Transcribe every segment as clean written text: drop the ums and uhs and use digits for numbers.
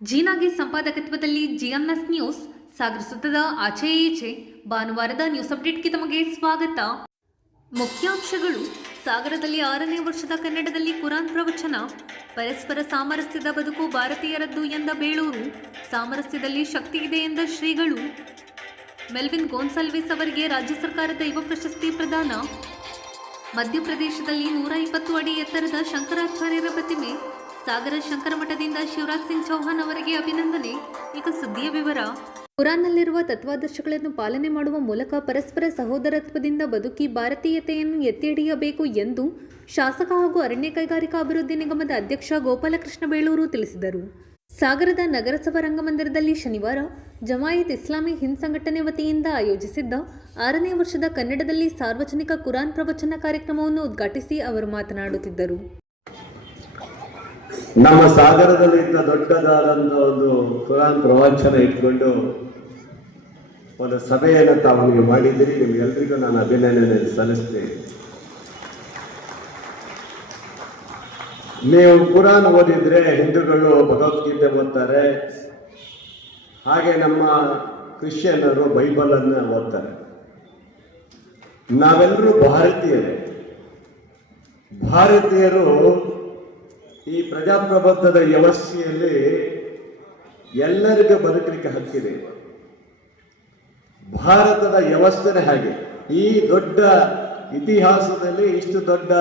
ಜೀನಾಗಿ ಸಂಪಾದಕತ್ವದಲ್ಲಿ GMS news ಸಾಗರ ಸುತ್ತದ ಆಚೆ ಈಚೆ ಭಾನುವಾರದ ನ್ಯೂಸ್ ಅಪ್ಡೇಟ್ಗೆ ತಮಗೆ ಸ್ವಾಗತ. ಮುಖ್ಯಾಂಶಗಳು: ಸಾಗರದಲ್ಲಿ 6ನೇ ವರ್ಷದ ಕನ್ನಡದಲ್ಲಿ ಕುರಾನ್ ಪ್ರವಚನ. ಪರಸ್ಪರ ಸಾಮರಸ್ಯದ ಬದುಕು ಭಾರತೀಯರದ್ದು ಎಂದ ಬೇಳೂರು. ಸಾಮರಸ್ಯದಲ್ಲಿ ಶಕ್ತಿ ಇದೆ ಎಂದ ಶ್ರೀಗಳು. ಮೆಲ್ವಿನ್ ಗೋನ್ಸಾಲ್ವಿಸ್ ಅವರಿಗೆ ರಾಜ್ಯ ಸರ್ಕಾರದ ಯುವ ಪ್ರಶಸ್ತಿ ಪ್ರದಾನ. ಮಧ್ಯಪ್ರದೇಶದಲ್ಲಿ 120 ಅಡಿ ಎತ್ತರದ ಶಂಕರಾಚಾರ್ಯರ ಪ್ರತಿಮೆ. ಸಾಗರ ಶಂಕರಮಠದಿಂದ ಶಿವರಾಜ್ ಸಿಂಗ್ ಚೌಹಾಣ್ ಅವರಿಗೆ ಅಭಿನಂದನೆ. ಈಗ ಸುದ್ದಿಯ ವಿವರ. ಕುರಾನ್ನಲ್ಲಿರುವ ತತ್ವಾದರ್ಶಗಳನ್ನು ಪಾಲನೆ ಮಾಡುವ ಮೂಲಕ ಪರಸ್ಪರ ಸಹೋದರತ್ವದಿಂದ ಬದುಕಿ ಭಾರತೀಯತೆಯನ್ನು ಎತ್ತಿ ಹಿಡಿಯಬೇಕು ಎಂದು ಶಾಸಕ ಹಾಗೂ ಅರಣ್ಯ ಕೈಗಾರಿಕಾ ಅಭಿವೃದ್ಧಿ ನಿಗಮದ ಅಧ್ಯಕ್ಷ ಗೋಪಾಲಕೃಷ್ಣ ಬೇಳೂರು ತಿಳಿಸಿದರು. ಸಾಗರದ ನಗರಸಭಾ ರಂಗಮಂದಿರದಲ್ಲಿ ಶನಿವಾರ ಜಮಾಯತ್ ಇಸ್ಲಾಮಿ ಹಿಂದ್ ಸಂಘಟನೆ ವತಿಯಿಂದ ಆಯೋಜಿಸಿದ್ದ 6ನೇ ವರ್ಷದ ಕನ್ನಡದಲ್ಲಿ ಸಾರ್ವಜನಿಕ ಕುರಾನ್ ಪ್ರವಚನ ಕಾರ್ಯಕ್ರಮವನ್ನು ಉದ್ಘಾಟಿಸಿ ಅವರು ಮಾತನಾಡುತ್ತಿದ್ದರು. ನಮ್ಮ ಸಾಗರದಲ್ಲಿ ಇಂಥ ದೊಡ್ಡದಾದಂಥ ಒಂದು ಕುರಾನ್ ಪ್ರವಚನ ಇಟ್ಕೊಂಡು ಒಂದು ಸಭೆಯನ್ನು ತಾವು ಮಾಡಿದ್ದೀರಿ. ನಿಮ್ಗೆಲ್ರಿಗೂ ನಾನು ಅಭಿನಂದನೆ ಸಲ್ಲಿಸ್ತೇನೆ. ನೀವು ಕುರಾನ್ ಓದಿದ್ರೆ ಹಿಂದೂಗಳು ಭಗವದ್ಗೀತೆ ಓದ್ತಾರೆ, ಹಾಗೆ ನಮ್ಮ ಕ್ರಿಶ್ಚಿಯನ್ನರು ಬೈಬಲ್ ಅನ್ನು ಓದ್ತಾರೆ. ನಾವೆಲ್ಲರೂ ಭಾರತೀಯರು ಈ ಪ್ರಜಾಪ್ರಭುತ್ವದ ವ್ಯವಸ್ಥೆಯಲ್ಲಿ ಎಲ್ಲರಿಗೂ ಬದುಕಲಿಕ್ಕೆ ಹಕ್ಕಿದೆ. ಭಾರತದ ವ್ಯವಸ್ಥೆನೇ ಹಾಗೆ. ಈ ದೊಡ್ಡ ಇತಿಹಾಸದಲ್ಲಿ ಇಷ್ಟು ದೊಡ್ಡ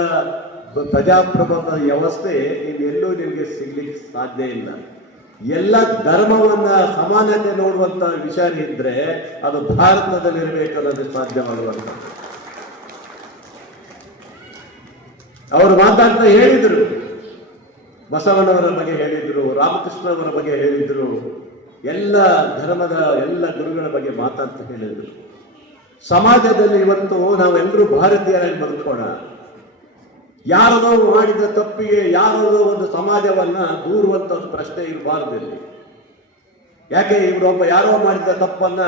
ಪ್ರಜಾಪ್ರಭುತ್ವದ ವ್ಯವಸ್ಥೆ ಇನ್ನೆಲ್ಲೂ ನಿಮಗೆ ಸಿಗ್ಲಿಕ್ಕೆ ಸಾಧ್ಯ ಇಲ್ಲ. ಎಲ್ಲ ಧರ್ಮವನ್ನ ಸಮಾನತೆ ನೋಡುವಂತ ವಿಚಾರ ಇದ್ರೆ ಅದು ಭಾರತದಲ್ಲಿ ಇರಬೇಕು ಅನ್ನೋದು ಸಾಧ್ಯವಾಗುವಂತ. ಅವರು ಮಾತಾಡ್ತಾ ಹೇಳಿದರು, ಬಸವಣ್ಣವರ ಬಗ್ಗೆ ಹೇಳಿದ್ರು, ರಾಮಕೃಷ್ಣವರ ಬಗ್ಗೆ ಹೇಳಿದ್ರು, ಎಲ್ಲ ಧರ್ಮದ ಎಲ್ಲ ಗುರುಗಳ ಬಗ್ಗೆ ಮಾತಾಡ್ತಾ ಹೇಳಿದ್ರು. ಸಮಾಜದಲ್ಲಿ ಇವತ್ತು ನಾವೆಲ್ಲರೂ ಭಾರತೀಯರಾಗಿ ಬದುಕೋಣ. ಯಾರದೋ ಮಾಡಿದ ತಪ್ಪಿಗೆ ಯಾರದೋ ಒಂದು ಸಮಾಜವನ್ನ ದೂರುವಂತ ಪ್ರಶ್ನೆ ಇರಬಾರ್ದು. ಯಾಕೆ ಇವರೊಬ್ಬ ಯಾರೋ ಮಾಡಿದ ತಪ್ಪನ್ನ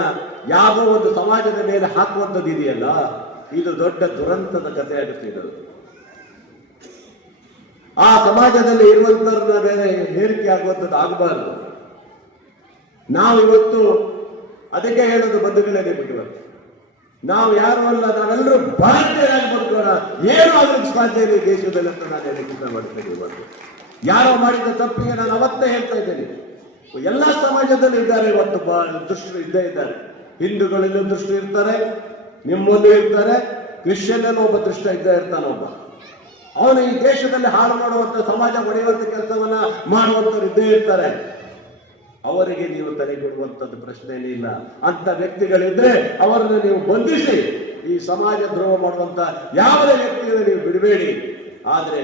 ಯಾವುದೋ ಒಂದು ಸಮಾಜದ ಮೇಲೆ ಹಾಕುವಂಥದ್ದು ಇದೆಯಲ್ಲ, ಇದು ದೊಡ್ಡ ದುರಂತದ ಕಥೆ ಆಗುತ್ತಿರೋದು. ಆ ಸಮಾಜದಲ್ಲಿ ಇರುವಂತವ್ರನ್ನ ಬೇರೆ ಹೇರಿಕೆ ಆಗುವಂಥದ್ದು ಆಗಬಾರದು. ನಾವಿವತ್ತು ಅದಕ್ಕೆ ಹೇಳೋದು ಬಂಧುಗಳೇ, ಬಿಟ್ಟಿವತ್ತು ನಾವು ಯಾರು ಅಲ್ಲ, ನಾವೆಲ್ಲರೂ ಭಾರತೀಯರಾಗಿ ಬದುಕೋಣ. ಏನು ಆಗೋಕ್ಕೆ ಸಾಧ್ಯ ಇದೆ ದೇಶದಲ್ಲಿ ಅಂತ ನಾನು ಹೇಳಿ ಚಿಂತೆ ಮಾಡ್ತೇನೆ. ಇವತ್ತು ಯಾರೋ ಮಾಡಿದ ತಪ್ಪಿಗೆ ನಾನು ಅವತ್ತೇ ಹೇಳ್ತಾ ಇದ್ದೇನೆ, ಎಲ್ಲ ಸಮಾಜದಲ್ಲಿ ಇದ್ದಾರೆ ಇವತ್ತು ದುಷ್ಟರು ಇದ್ದೇ ಇದ್ದಾರೆ. ಹಿಂದೂಗಳಲ್ಲಿ ದುಷ್ಟರು ಇರ್ತಾರೆ, ನಿಮ್ಮಲ್ಲೂ ಇರ್ತಾರೆ, ಕ್ರಿಶ್ಚಿಯನ್ ಒಬ್ಬ ದುಷ್ಟ ಇದ್ದೇ ಇರ್ತಾನೊಬ್ಬ. ಅವನು ಈ ದೇಶದಲ್ಲಿ ಹಾಳು ಮಾಡುವಂತ ಸಮಾಜ ಒಡೆಯುವಂತ ಕೆಲಸವನ್ನ ಮಾಡುವಂತವ್ರು ಇದ್ದೇ ಇರ್ತಾರೆ. ಅವರಿಗೆ ನೀವು ತಲೆಗೊಡುವಂಥದ್ದು ಪ್ರಶ್ನೆನೇ ಇಲ್ಲ. ಅಂತ ವ್ಯಕ್ತಿಗಳಿದ್ರೆ ಅವರನ್ನು ನೀವು ಬಂಧಿಸಿ ಈ ಸಮಾಜ ದ್ರೋಹ ಮಾಡುವಂತ ಯಾವುದೇ ವ್ಯಕ್ತಿಯನ್ನು ನೀವು ಬಿಡಬೇಡಿ. ಆದ್ರೆ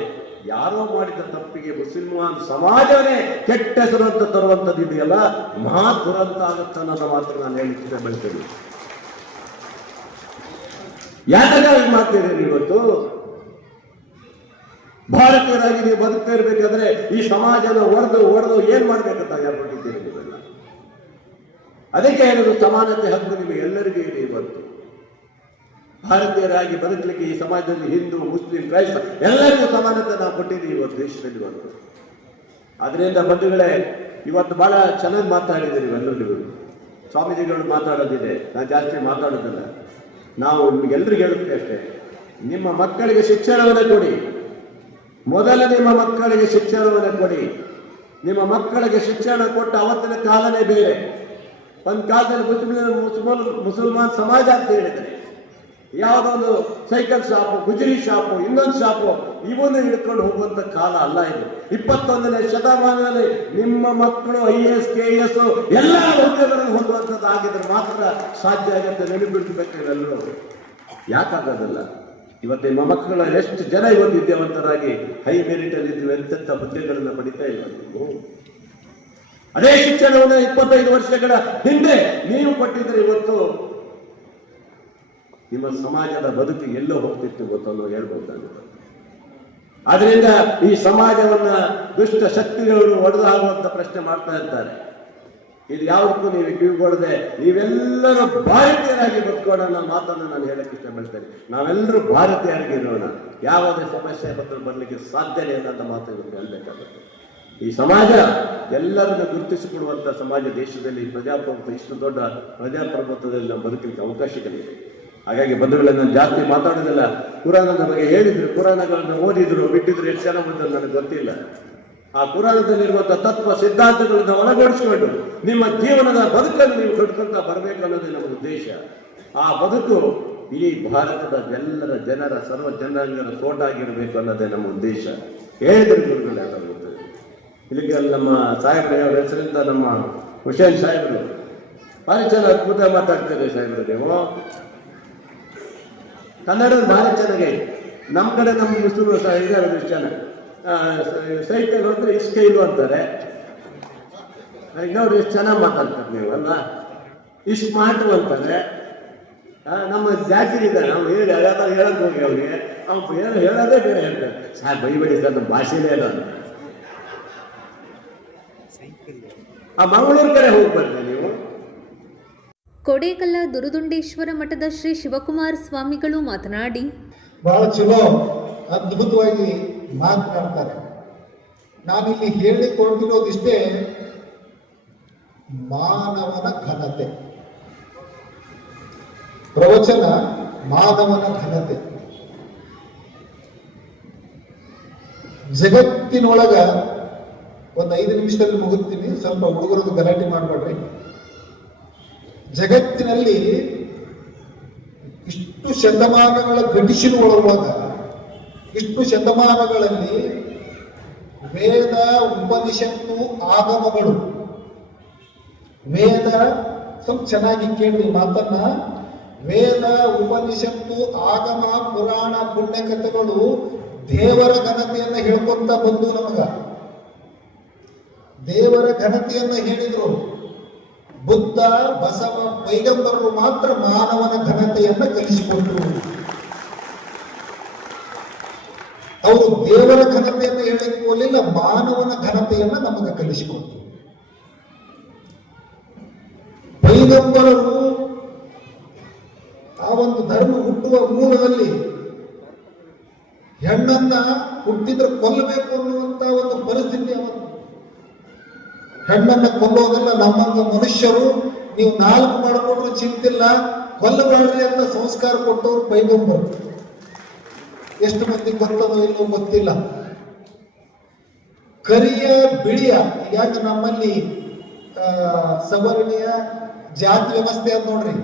ಯಾರೋ ಮಾಡಿದ ತಪ್ಪಿಗೆ ಮುಸಲ್ಮಾನ್ ಸಮಾಜವೇ ಕೆಟ್ಟ ಹೆಸರು ಅಂತ ತರುವಂಥದ್ದು ಇದೆಯಲ್ಲ, ಮಹಾ ದುರಂತ ಆಗುತ್ತೆ ಅನ್ನೋದು ಮಾತ್ರ ನಾನು ಹೇಳಿದ್ದೆ ಬೆಳ್ತೇನೆ. ಯಾಕಾಗಿ ಮಾಡ್ತಿದ್ದೀರಿ ಇವತ್ತು? ಭಾರತೀಯರಾಗಿ ನೀವು ಬದುಕ್ತಾ ಇರ್ಬೇಕಾದ್ರೆ ಈ ಸಮಾಜನ ಒಡೆದು ಏನ್ ಮಾಡ್ಬೇಕಂತ ಯಾರ್ಬಿಟ್ಟಿದ್ದೀರಿ ನೀವೆಲ್ಲ? ಅದಕ್ಕೆ ಹೇಳೋದು, ಸಮಾನತೆ ಹಕ್ಕು ನಿಮಗೆ ಎಲ್ಲರಿಗೂ ಇದೆ. ಇವತ್ತು ಭಾರತೀಯರಾಗಿ ಬದುಕಲಿಕ್ಕೆ ಈ ಸಮಾಜದಲ್ಲಿ ಹಿಂದೂ, ಮುಸ್ಲಿಂ, ಕ್ರೈಸ್ತ ಎಲ್ಲರಿಗೂ ಸಮಾನತೆ ನಾವು ಕೊಟ್ಟಿದ್ದೀವಿ ಇವತ್ತು ದೇಶದಲ್ಲಿ. ಇವತ್ತು ಅದರಿಂದ ಬಂಧುಗಳೇ, ಇವತ್ತು ಬಹಳ ಚೆನ್ನಾಗಿ ಮಾತಾಡಿದ್ದೀರಿ ಎಲ್ಲರಿಗೂ. ಸ್ವಾಮೀಜಿಗಳು ಮಾತಾಡೋದಿದೆ, ನಾನು ಜಾಸ್ತಿ ಮಾತಾಡೋದಿಲ್ಲ. ನಾವು ನಿಮಗೆಲ್ಲರಿಗೂ ಹೇಳುತ್ತೆ ಅಷ್ಟೇ, ನಿಮ್ಮ ಮಕ್ಕಳಿಗೆ ಶಿಕ್ಷಣವನ್ನು ಕೊಡಿ. ಮೊದಲು ನಿಮ್ಮ ಮಕ್ಕಳಿಗೆ ಶಿಕ್ಷಣವನ್ನು ಕೊಡಿ. ನಿಮ್ಮ ಮಕ್ಕಳಿಗೆ ಶಿಕ್ಷಣ ಕೊಟ್ಟ ಅವತ್ತಿನ ಕಾಲನೇ ಬೇರೆ. ಒಂದು ಕಾಲದಲ್ಲಿ ಮುಸಲ್ಮಾನ್ ಸಮಾಜ ಅಂತ ಹೇಳಿದರೆ ಯಾವುದೋ ಒಂದು ಸೈಕಲ್ ಶಾಪು, ಗುಜರಿ ಶಾಪು, ಇನ್ನೊಂದು ಶಾಪು ಇವನು ಹಿಡ್ಕೊಂಡು ಹೋಗುವಂತ ಕಾಲ ಅಲ್ಲ ಇದು. 21ನೇ ಶತಮಾನದಲ್ಲಿ ನಿಮ್ಮ ಮಕ್ಕಳು IAS, KS ಎಲ್ಲ ಹುದ್ದೆಗಳನ್ನು ಹೊಂದುವಂಥದ್ದು ಆಗಿದ್ರೆ ಮಾತ್ರ ಸಾಧ್ಯ ಆಗುತ್ತೆ. ನೆನಪಿಡ್ಬೇಕು ಇವೆಲ್ಲರೂ. ಯಾಕಾಗೋದಿಲ್ಲ? ಇವತ್ತು ನಿಮ್ಮ ಮಕ್ಕಳು ಎಷ್ಟು ಜನ ಇವತ್ತು ವಿದ್ಯಾವಂತರಾಗಿ ಹೈ ಮೆರಿಟ್ ಅಲ್ಲಿ ಇದ್ದೀವಿ, ಎಂತೆಂಥ ಹುದ್ದೆಗಳನ್ನು ಪಡಿತಾ ಇದ್ದೀವಿ. ಅದೇ ಶಿಕ್ಷಣವನ್ನು 25 ವರ್ಷಗಳ ಹಿಂದೆ ನೀವು ಕೊಟ್ಟಿದ್ರೆ ಇವತ್ತು ನಿಮ್ಮ ಸಮಾಜದ ಬದುಕು ಎಲ್ಲೋ ಹೋಗ್ತಿತ್ತು ಗೊತ್ತಲ್ಲೋ ಹೇಳ್ಬೋದು. ಆದ್ರಿಂದ ಈ ಸಮಾಜವನ್ನ ದುಷ್ಟ ಶಕ್ತಿಗಳು ಒಡೆದು ಹಾಕುವಂತ ಪ್ರಶ್ನೆ ಮಾಡ್ತಾ ಇರ್ತಾರೆ. ಇದು ಯಾವುದಕ್ಕೂ ನೀವು ಕಿವಿಗೊಡದೆ ನೀವೆಲ್ಲರೂ ಭಾರತೀಯರಾಗಿ ಬದುಕೋಣ ಅನ್ನೋ ಮಾತನ್ನು ನಾನು ಹೇಳಕ್ಕೆ ಇಷ್ಟಪಡ್ತೇನೆ. ನಾವೆಲ್ಲರೂ ಭಾರತೀಯರಾಗಿರೋಣ, ಯಾವುದೇ ಸಮಸ್ಯೆ ಬರಲಿಕ್ಕೆ ಸಾಧ್ಯನೇ ಇಲ್ಲ ಅಂತ ಮಾತು ಇವತ್ತು ಹೇಳಬೇಕಾಗುತ್ತೆ. ಈ ಸಮಾಜ ಎಲ್ಲರನ್ನು ಗುರುತಿಸಿಕೊಡುವಂಥ ಸಮಾಜ. ದೇಶದಲ್ಲಿ ಪ್ರಜಾಪ್ರಭುತ್ವ, ಇಷ್ಟು ದೊಡ್ಡ ಪ್ರಜಾಪ್ರಭುತ್ವದಲ್ಲಿ ನಾವು ಬದುಕಲಿಕ್ಕೆ ಅವಕಾಶಗಳಿವೆ. ಹಾಗಾಗಿ ಬಂಧುಗಳನ್ನು ಜಾಸ್ತಿ ಮಾತಾಡೋದಿಲ್ಲ. ಕುರಾನದ ಬಗ್ಗೆ ಹೇಳಿದ್ರು, ಕುರಾನಗಳನ್ನು ಓದಿದ್ರು, ಬಿಟ್ಟಿದ್ರು, ಎಷ್ಟು ಜನ ಬಂದರು ನನಗೆ ಗೊತ್ತಿಲ್ಲ. ಆ ಕುರಾನದಲ್ಲಿರುವಂಥ ತತ್ವ ಸಿದ್ಧಾಂತಗಳನ್ನು ಒಳಗೂಡಿಸಿಕೊಂಡು ನಿಮ್ಮ ಜೀವನದ ಬದುಕನ್ನು ನೀವು ಕಟ್ಕೊಳ್ತಾ ಬರಬೇಕು ಅನ್ನೋದೇ ನಮ್ಮ ಉದ್ದೇಶ. ಆ ಬದುಕು ಇಡೀ ಭಾರತದ ಎಲ್ಲರ ಜನರ ಸರ್ವ ಜನಾಂಗದ ತೋಟಾಗಿರಬೇಕು ಅನ್ನೋದೇ ನಮ್ಮ ಉದ್ದೇಶ. ಹೇಳಿದ್ರು ಗುರುಗಳೆಲ್ಲ ಗೊತ್ತದೆ. ಇಲ್ಲಿಗೆ ನಮ್ಮ ಸಾಹೇಬ್ರ ಹೆಸರಿಂದ ನಮ್ಮ ಹುಸೇನ್ ಸಾಹೇಬರು ಭಾರಿ ಚೆನ್ನಾಗಿ ಅದ್ಭುತ ಮಾತಾಡ್ತಾರೆ. ಸಾಹೇಬ್ರು ನೀವು ಕನ್ನಡದ ಭಾರಿ ಚೆನ್ನಾಗಿ, ನಮ್ಮ ಕಡೆ ನಮ್ಮ ಮುಸ್ಲಿಮರು ಸಹ ಇದ್ದಾರೆ ಎಷ್ಟು ಜನ. ಸೈಕಲ್ ಹೋದ್ರೆ ಇಸ್ಕೈಲು ಅಂತಾರೆ. ಇನ್ನೊಬ್ರು ಎಷ್ಟು ಚೆನ್ನಾಗಿ ಮಾತಾಡ್ತಾರೆ ನೀವು ಅಲ್ಲ. ಇಷ್ಟು ಮಾಟು ಅಂತಾರೆ. ನಮ್ಮ ಜಾತಿ ಇದ್ದಾರೆ, ನಾವು ಹೇಳಿ ಹೇಳಕ್ ಹೋಗಿ ಅವ್ರಿಗೆ ಅವ್ನು ಹೇಳೋದೇ ಬೇರೆ ಹೇಳ್ತಾರೆ. ಸಾರ್ ಬೈಬೇಡಿ ಸರ್, ನಮ್ಮ ಭಾಷೆನೇ ಇಲ್ಲ ಅಂತ. ಆ ಮಂಗಳೂರು ಕಡೆ ಹೋಗಿ ಬರ್ತೀವಿ ನೀವು. ಕೊಡೇಕಲ್ಲ ದುರುದುಂಡೇಶ್ವರ ಮಠದ ಶ್ರೀ ಶಿವಕುಮಾರ ಸ್ವಾಮಿಗಳು ಮಾತನಾಡಿ, ಬಹಳ ಚಲೋ ಅದ್ಭುತವಾಗಿ ಮಾತನಾಡ್ತಾರೆ. ನಾನಿಲ್ಲಿ ಹೇಳಿಕೊಂಡಿರೋದಿಷ್ಟೇ, ಮಾನವನ ಘನತೆ. ಪ್ರವಚನ ಮಾನವನ ಘನತೆ. ಜಗತ್ತಿನೊಳಗ ಒಂದು 5 ನಿಮಿಷದಲ್ಲಿ ಮುಗುತ್ತೀನಿ, ಸ್ವಲ್ಪ ಹುಡುಗರದ್ದು ಗಲಾಟೆ ಮಾಡಬೇಡ್ರಿ. ಜಗತ್ತಿನಲ್ಲಿ ಇಷ್ಟು ಶತಮಾನಗಳ ಘಟಿಸಿನ ಒಳಗೊಳಗ, ಇಷ್ಟು ಶತಮಾನಗಳಲ್ಲಿ ವೇದ, ಉಪನಿಷತ್ತು, ಆಗಮಗಳು, ವೇದ, ಸ್ವಲ್ಪ ಚೆನ್ನಾಗಿ ಕೇಳಿ ಮಾತನ್ನ, ವೇದ, ಉಪನಿಷತ್ತು, ಆಗಮ, ಪುರಾಣ, ಪುಣ್ಯಕಥೆಗಳು ದೇವರ ಘನತೆಯನ್ನ ಹೇಳ್ಕೊಂತ ಬಂದು ನಮಗ ದೇವರ ಘನತೆಯನ್ನ ಹೇಳಿದ್ರು. ಬುದ್ಧ, ಬಸವ, ಪೈಗಂಬರರು ಮಾತ್ರ ಮಾನವನ ಘನತೆಯನ್ನ ಕಲಿಸಿಕೊಟ್ರು. ಅವರು ದೇವರ ಘನತೆಯನ್ನು ಹೇಳಿಕ್ಕೆ ಹೋಗಲಿಲ್ಲ, ಮಾನವನ ಘನತೆಯನ್ನ ನಮಗೆ ಕಲಿಸಿಕೊಟ್ರು. ಪೈಗಂಬರರು ಆ ಒಂದು ಧರ್ಮ ಹುಟ್ಟುವ ಮೂಲದಲ್ಲಿ ಹೆಣ್ಣನ್ನ ಹುಟ್ಟಿದ್ರೆ ಕೊಲ್ಲಬೇಕು ಅನ್ನುವಂತ ಒಂದು ಪರಿಸ್ಥಿತಿ ಅವತ್ತು. ಹೆಣ್ಣನ್ನ ಕೊಲ್ಲೋದಲ್ಲ, ನಮ್ಮಂತ ಮನುಷ್ಯರು ನೀವು 4 ಮಾಡಿಕೊಂಡ್ರು ಚಿಂತಿಲ್ಲ, ಕೊಲ್ಲಬಾಡ್ರಿ ಅಂತ ಸಂಸ್ಕಾರ ಕೊಟ್ಟವರು ಪೈಗಂಬರು. ಎಷ್ಟು ಮಂದಿ ಗೊತ್ತದೋ ಇಲ್ಲೋ ಗೊತ್ತಿಲ್ಲ. ಕರಿಯ ಬಿಳಿಯ, ಯಾಕೆ ನಮ್ಮಲ್ಲಿ ಸವರ್ಣೀಯ ಜಾತಿ ವ್ಯವಸ್ಥೆ ಅಂತ ನೋಡ್ರಿ.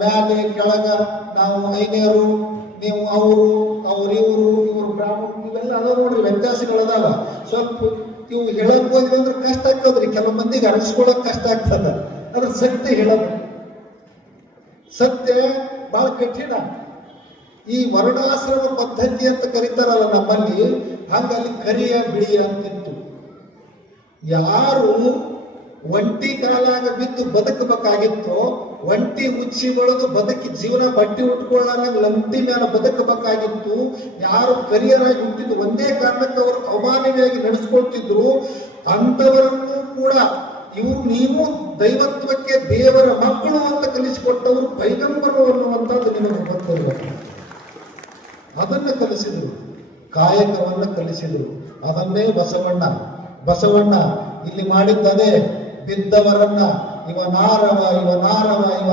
ಮ್ಯಾಲೆ ಕೆಳಗ ನಾವು ಐನೇರು, ನೀವು ಅವರು, ಇವರು ಬ್ರಾಹ್ಮಣ, ಇವೆಲ್ಲ ಅದಾವ ನೋಡ್ರಿ, ವ್ಯತ್ಯಾಸಗಳದಾವ. ಸ್ವಲ್ಪ ಇವು ಹೇಳಕ್ ಹೋದ್ವಿ ಅಂದ್ರೆ ಕಷ್ಟ ಆಗ್ತದ್ರಿ, ಕೆಲವು ಮಂದಿಗೆ ಅರಗಿಸ್ಕೊಳಕ್ ಕಷ್ಟ ಆಗ್ತದ. ಅದ್ರ ಸತ್ಯ ಹೇಳೋದು, ಸತ್ಯ ಬಹಳ ಕಠಿಣ. ಈ ವರ್ಣಾಶ್ರಮ ಪದ್ಧತಿ ಅಂತ ಕರೀತಾರಲ್ಲ ನಮ್ಮಲ್ಲಿ, ಹಂಗಲ್ಲಿ ಕರಿಯ ಬಿಳಿಯ ಅಂತಿತ್ತು. ಯಾರು ಒಂಟಿ ಕಾಲಾಗ ಬಿದ್ದು ಬದುಕಬೇಕಾಗಿತ್ತೋ, ಒಂಟಿ ಮುಚ್ಚಿ ಬೆಳೆದು ಬದುಕಿ ಜೀವನ ಬಟ್ಟಿ ಉಟ್ಕೊಳ್ಳಾಗ ಲಂಟಿ ಮೇಲೆ ಬದುಕಬೇಕಾಗಿತ್ತು. ಯಾರು ಕರಿಯರಾಗಿ ಹುಟ್ಟಿದ್ದು ಒಂದೇ ಕಾರಣಕ್ಕೆ ಅವರು ಅಮಾನವಿಯಾಗಿ ನಡೆಸ್ಕೊಳ್ತಿದ್ರು, ಅಂಥವರನ್ನು ಕೂಡ ಇವರು ನೀವು ದೈವತ್ವಕ್ಕೆ ದೇವರ ಮಕ್ಕಳು ಅಂತ ಕಲಿಸಿಕೊಟ್ಟವರು ಪೈಗಂಬರು ಅನ್ನುವಂಥದ್ದು ನಿಮಗೆ ಗೊತ್ತಿಲ್ಲ. ಅದನ್ನ ಕಲಿಸಿದ್ರು, ಕಾಯಕವನ್ನ ಕಲಿಸಿದ್ರು. ಅದನ್ನೇ ಬಸವಣ್ಣ ಇಲ್ಲಿ ಮಾಡಿದ್ದದೇ. ಬಿದ್ದವರನ್ನ ಇವ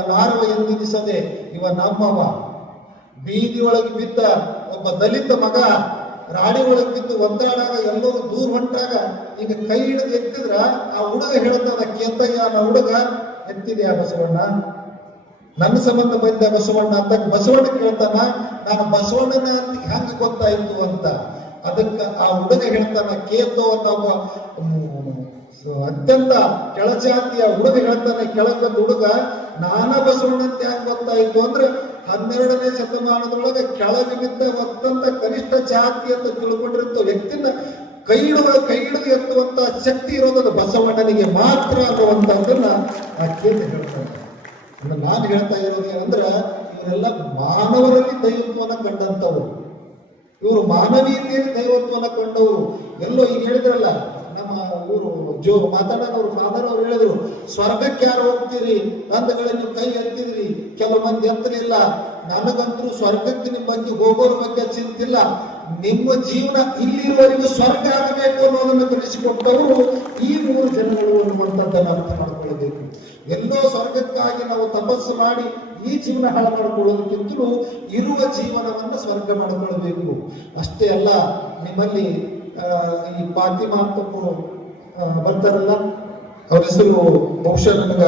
ನಾರವ ಎಂದೆನಿಸದೆ ಇವ ನಮ್ಮವ. ಬೀದಿ ಒಳಗೆ ಬಿದ್ದ ಒಬ್ಬ ದಲಿತ ಮಗ ರಾಡಿ ಒಳಗೆ ಬಿದ್ದು ಒದ್ದಾಡಾಗ ಎಲ್ಲರೂ ದೂರ ಹೊಂಟಾಗ ಈಗ ಕೈ ಹಿಡಿದು ಎತ್ತಿದ್ರ ಆ ಹುಡುಗ ಹೇಳ್ತಾನ, ಕೇತಯ್ಯ ನಾ ಹುಡುಗ ಎತ್ತಿದ್ಯಾ ಬಸವಣ್ಣ, ನನ್ನ ಸಂಬಂಧ ಬಂದ ಬಸವಣ್ಣ ಅಂತ. ಬಸವಣ್ಣ ಕೇಳ್ತಾನ, ನಾನು ಬಸವಣ್ಣನ ಹೆಂಗ ಗೊತ್ತಾಯ್ತು ಅಂತ. ಅದಕ್ಕೆ ಆ ಹುಡುಗ ಹೇಳ್ತಾನ, ಕೇತೋ ಅಂತ ಒಬ್ಬ ಅತ್ಯಂತ ಕೆಳಜಾತಿಯ ಹುಡುಗ ಹೇಳ್ತಾನೆ, ಕೆಳಗೆ ಹುಡುಗ, ನಾನ ಬಸವಣ್ಣ ಅಂತ ಹೆಂಗ್ ಗೊತ್ತಾಯ್ತು ಅಂದ್ರೆ 12ನೇ ಶತಮಾನದೊಳಗೆ ಕೆಳಗೆ ಬಿದ್ದ ಅತ್ಯಂತ ಕನಿಷ್ಠ ಜಾತಿ ಅಂತ ತಿಳ್ಕೊಂಡಿರುತ್ತ ವ್ಯಕ್ತಿನ ಕೈ ಹಿಡಿದು ಎತ್ತುವಂತ ಶಕ್ತಿ ಇರೋದನ್ನು ಬಸವಣ್ಣನಿಗೆ ಮಾತ್ರ ಅನ್ನುವಂಥದ್ದನ್ನ ಆ ಕೇತ ಹೇಳ್ತಾನೆ. ನಾನು ಹೇಳ್ತಾ ಇರೋದು ಏನಂದ್ರ, ಇವರೆಲ್ಲ ಮಾನವರಲ್ಲಿ ದೈವತ್ವನ ಕಂಡಂತವ್ರು, ಇವರು ಮಾನವೀಯತೆಯಲ್ಲಿ ದೈವತ್ವನ ಕಂಡವರು. ಎಲ್ಲೋ ಈಗ ಹೇಳಿದ್ರಲ್ಲ, ನಮ್ಮ ಇವರು ಮಾತಾಡೋಕೆ ಅವ್ರ ಫಾದರ್ ಅವ್ರು ಹೇಳಿದ್ರು, ಸ್ವರ್ಗಕ್ಕೆ ಯಾರು ಹೋಗ್ತೀರಿ ಅಂದಗಳೇ ನೀವು ಕೈ ಎತ್ತಿದ್ರಿ, ಕೆಲವು ಮಂದಿ ಎತ್ತಲಿಲ್ಲ. ನನಗಂತೂ ಸ್ವರ್ಗಕ್ಕೆ ನಿಮ್ಮ ಬಗ್ಗೆ ಹೋಗೋರ ಬಗ್ಗೆ ಚಿಂತಿಲ್ಲ, ನಿಮ್ಮ ಜೀವನ ಇಲ್ಲಿರುವವರೆಗೂ ಸ್ವರ್ಗ ಆಗಬೇಕು ಅನ್ನೋದನ್ನು ತಿಳಿಸಿಕೊಟ್ಟವರು ಈ 3 ಜನಗಳು ಅನ್ನುವಂಥದ್ದನ್ನು ಅರ್ಥ ಮಾಡ್ಕೊಳ್ಳಬೇಕು. ಎಲ್ಲೋ ಸ್ವರ್ಗಕ್ಕಾಗಿ ನಾವು ತಪಸ್ಸು ಮಾಡಿ ಈ ಜೀವನ ಹಾಳು ಮಾಡಿಕೊಳ್ಳೋದಕ್ಕಿಂತಲೂ ಇರುವ ಜೀವನವನ್ನು ಸ್ವರ್ಗ ಮಾಡಿಕೊಳ್ಳಬೇಕು. ಅಷ್ಟೇ ಅಲ್ಲ, ನಿಮ್ಮಲ್ಲಿ ಈ ಫಾತಿಮಾ ಅಂತವರು ಬರ್ತಾರಲ್ಲ, ಅವ್ರ ಹೆಸರು ಬಹುಶಃ ನನಗ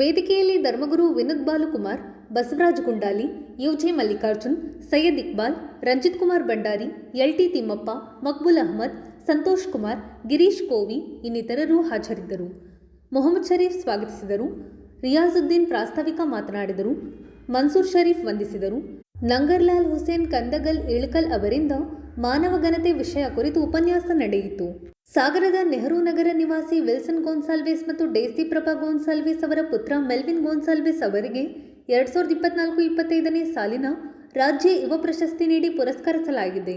ವೇದಿಕೆಯಲ್ಲಿ ಧರ್ಮಗುರು ವಿನೋದ್ ಬಾಲುಕುಮಾರ್, ಬಸವರಾಜ್ ಗುಂಡಾಲಿ, ಯುಜೆ ಮಲ್ಲಿಕಾರ್ಜುನ್, ಸೈಯದ್ ಇಕ್ಬಾಲ್, ರಂಜಿತ್ ಕುಮಾರ್ ಭಂಡಾರಿ, LT ತಿಮ್ಮಪ್ಪ, ಮಕ್ಬುಲ್ ಅಹಮದ್, ಸಂತೋಷ್ ಕುಮಾರ್, ಗಿರೀಶ್ ಕೋವಿ ಇನ್ನಿತರರು ಹಾಜರಿದ್ದರು. ಮೊಹಮ್ಮದ್ ಶರೀಫ್ ಸ್ವಾಗತಿಸಿದರು. ರಿಯಾಜುದ್ದೀನ್ ಪ್ರಾಸ್ತಾವಿಕ ಮಾತನಾಡಿದರು. ಮನ್ಸೂರ್ ಶರೀಫ್ ವಂದಿಸಿದರು. ನಂಗರ್ಲಾಲ್ ಹುಸೇನ್ ಕಂದಗಲ್ ಇಳಕಲ್ ಅವರಿಂದ ಮಾನವ ಘನತೆ ವಿಷಯ ಕುರಿತು ಉಪನ್ಯಾಸ ನಡೆಯಿತು. ಸಾಗರದ ನೆಹರು ನಗರ ನಿವಾಸಿ ವಿಲ್ಸನ್ ಗೋನ್ಸಾಲ್ವಿಸ್ ಮತ್ತು ಡೇಸಿ ಪ್ರಭಾ ಗೋನ್ಸಾಲ್ವಿಸ್ ಅವರ ಪುತ್ರ ಮೆಲ್ವಿನ್ ಗೋನ್ಸಾಲ್ವಿಸ್ ಅವರಿಗೆ 2024-25ನೇ ಸಾಲಿನ ರಾಜ್ಯ ಯುವ ಪ್ರಶಸ್ತಿ ನೀಡಿ ಪುರಸ್ಕರಿಸಲಾಗಿದೆ.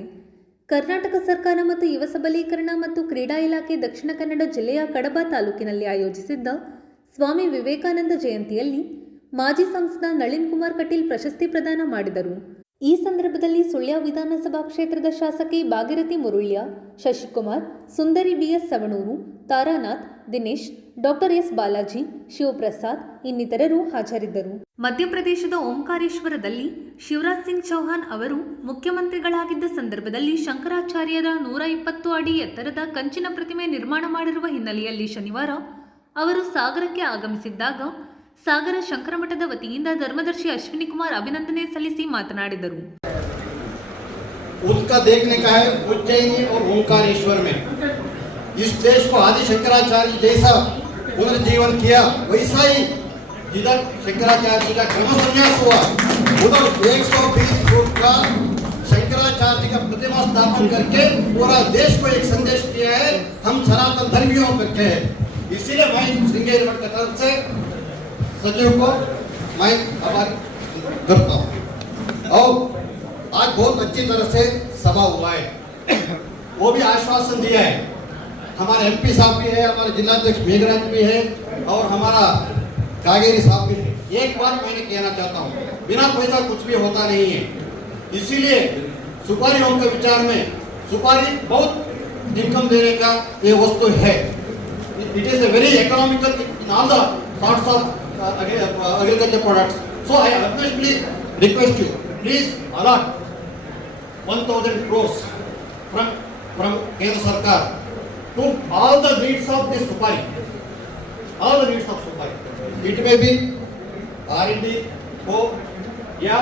ಕರ್ನಾಟಕ ಸರ್ಕಾರ ಮತ್ತು ಯುವ ಸಬಲೀಕರಣ ಮತ್ತು ಕ್ರೀಡಾ ಇಲಾಖೆ ದಕ್ಷಿಣ ಕನ್ನಡ ಜಿಲ್ಲೆಯ ಕಡಬ ತಾಲೂಕಿನಲ್ಲಿ ಆಯೋಜಿಸಿದ್ದ ಸ್ವಾಮಿ ವಿವೇಕಾನಂದ ಜಯಂತಿಯಲ್ಲಿ ಮಾಜಿ ಸಂಸದ ನಳಿನ್ ಕುಮಾರ್ ಕಟೀಲ್ ಪ್ರಶಸ್ತಿ ಪ್ರದಾನ ಮಾಡಿದರು. ಈ ಸಂದರ್ಭದಲ್ಲಿ ಸುಳ್ಯ ವಿಧಾನಸಭಾ ಕ್ಷೇತ್ರದ ಶಾಸಕಿ ಭಾಗೀರಥಿ ಮುರುಳ್ಯ, ಶಶಿಕುಮಾರ್, ಸುಂದರಿ BS Savanur, Taranath, Dinesh, doctor S Balaji, Shivaprasad ಇನ್ನಿತರರು ಹಾಜರಿದ್ದರು. ಮಧ್ಯಪ್ರದೇಶದ ಓಂಕಾರೇಶ್ವರದಲ್ಲಿ ಶಿವರಾಜ್ ಸಿಂಗ್ ಚೌಹಾಣ್ ಅವರು ಮುಖ್ಯಮಂತ್ರಿಗಳಾಗಿದ್ದ ಸಂದರ್ಭದಲ್ಲಿ ಶಂಕರಾಚಾರ್ಯರ 120 ಅಡಿ ಎತ್ತರದ ಕಂಚಿನ ಪ್ರತಿಮೆ ನಿರ್ಮಾಣ ಮಾಡಿರುವ ಹಿನ್ನೆಲೆಯಲ್ಲಿ ಶನಿವಾರ ಅವರು ಸಾಗರಕ್ಕೆ ಆಗಮಿಸಿದ್ದಾಗ ಸಾಗರ ಶಂಕರಮಠದ ವತಿಯಿಂದ ಧರ್ಮದರ್ಶಿ ಅಶ್ವಿನಿ ಕುಮಾರ್ ಅಭಿನಂದನೆ ಸಲ್ಲಿಸಿ ಮಾತನಾಡಿದರು. उसका देखने का है उज्जैनी और ओंकारेश्वर में। इस देश को आदि शंकराचार्य जैसा पुनर्जीवन किया, वैसा ही जिधर शंकराचार्य जी का क्रम संन्यास हुआ उधर 120 फुट का शंकराचार्य का प्रतिमा स्थापन करके पूरा देश को एक संदेश दिया है, हम सनातन धर्मियों करके है। इसीलिए मैं श्रृंगेरी मठ की तरफ से सचिव को मैं आभार करता हूँ। और आज बहुत अच्छी तरह से सभा हुआ है, वो भी आश्वासन दिया है। हमारे MP साहब भी है, हमारे जिलाध्यक्ष मेघराज भी है और हमारा कागेरी साहब भी है। एक बात मैंने कहना चाहता हूँ, बिना पैसा कुछ भी होता नहीं है, इसीलिए सुपारियों के विचार में सुपारी बहुत इनकम देने का ये वस्तु है। It is a very economical in all the sorts of agriculture products. So I earnestly request you, please allot 1000 crores from Kendra Sarkar to all the needs of this supari. All the needs of supari. It may be R&D हो या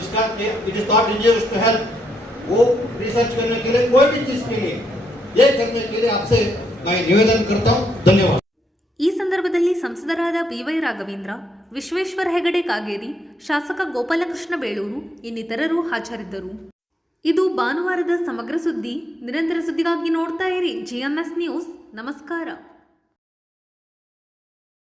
इसका it is not dangerous to help. वो research करने के लिए कोई भी चीज के लिए ये करने के लिए आपसे मैं निवेदन करता हूँ. धन्यवाद. ಈ ಸಂದರ್ಭದಲ್ಲಿ ಸಂಸದರಾದ BY ರಾಘವೇಂದ್ರ, ವಿಶ್ವೇಶ್ವರ ಹೆಗಡೆ ಕಾಗೇರಿ, ಶಾಸಕ ಗೋಪಾಲಕೃಷ್ಣ ಬೇಳೂರು ಇನ್ನಿತರರು ಹಾಜರಿದ್ದರು. ಇದು ಭಾನುವಾರದ ಸಮಗ್ರ ಸುದ್ದಿ. ನಿರಂತರ ಸುದ್ದಿಗಾಗಿ ನೋಡ್ತಾ ಇರಿ GMS ನ್ಯೂಸ್. ನಮಸ್ಕಾರ.